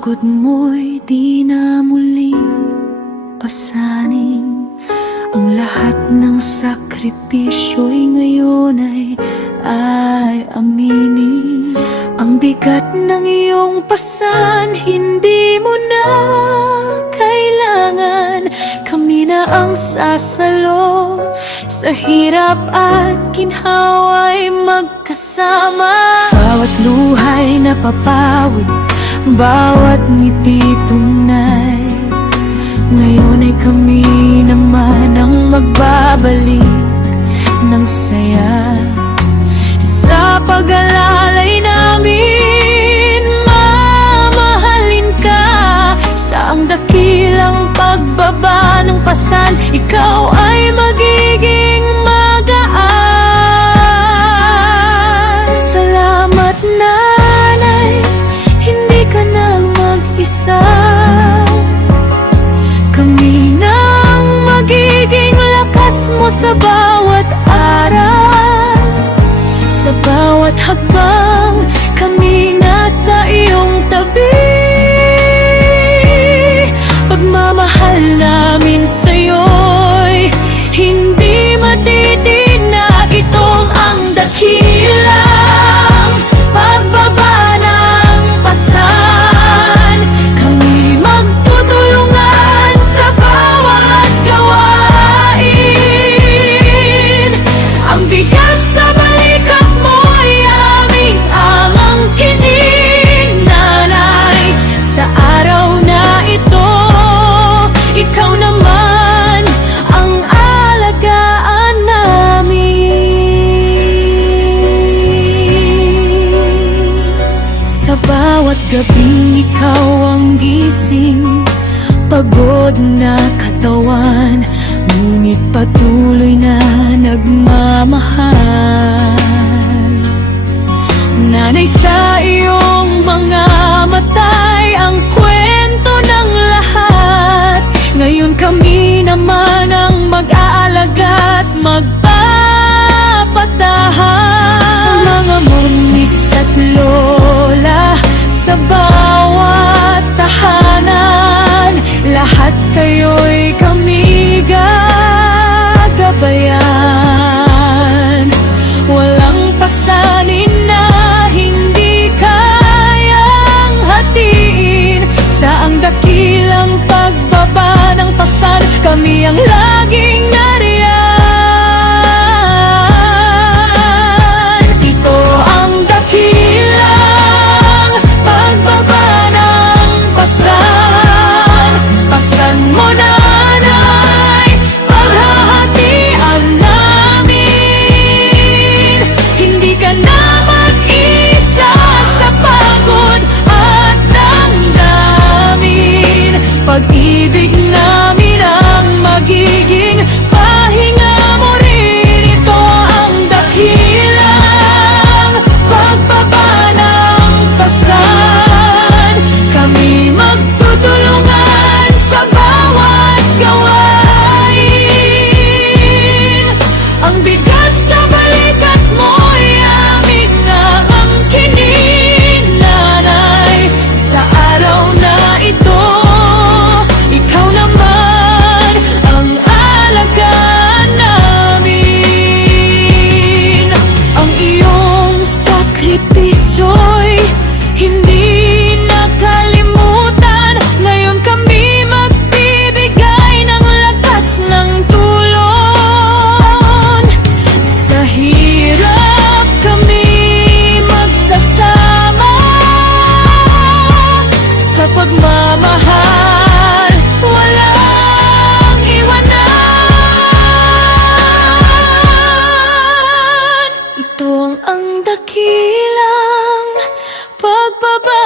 pagod mo'y di na muling pasanin. Ang lahat ng sakripisyo'y ngayon ay aminin. Ang bigat ng iyong pasan, hindi mo na kailangan. Kami na ang sasalo sa hirap at ginhawa'y magkasama. Bawat luha'y napapawi, bawat ngiti tunay. Ngayon ay kami naman ang magbabalik ng saya. Sa pag-alalay namin, mamahalin ka. Sa ang dakilang pagbaba ng pasan, ikaw ay magiging magaan. Salamat nanay, hindi ka na mag-isa. Kami nang magiging lakas mo sa bawat araw. Sa bawat hakbang, kami nasa iyong tabi. Pagmamahal namin sa'yo'y hindi matitinag. Itong ang dakilang pagbaba ng pasan. Kami magtutulungan sa bawat gawain. Ang bigat sa balikat mo'y aming angangkinin, nanay. Sa araw na ito, ikaw naman ang alagaan namin. Sa bawat gabing ikaw ang gising, pagod na katawan, ngunit patuloy na nagmamahal. Nanay, sa iyong mga matay ang kwento ng lahat. Ngayon kami naman ang mag-aalaga at magpapatahan. Sa mga munis at lola, sa bawat tahanan, lahat kayo'y kami gagabayan. Walang pasanin na hindi kayang hatiin. Sa ang dakilang pagbaba ng pasan, kami ang laging nariyan. Ito ang dakilang pagbaba ng pasan. Pasan mo, nanay, paghahatian namin. Hindi ka na mag-isa sa pagod at damdamin. Pag-ibig namin ang magiging pahinga mo rin. Ito ang dakilang pagbaba ng pasan. Kami magtutulungan sa bawat gawain. Ang bigat sa balikat mo'y aming angangkinin, nanay. Sa araw na ito, ikaw naman ang alagaan namin. Ang iyong sakripisyo'y hindi nakalimutan. Ngayon kami magbibigay ng lakas ng tulong. Sa hirap kami magsasama. Sa pagmamahal, walang iwanan. Ito ang dakilang pagbaba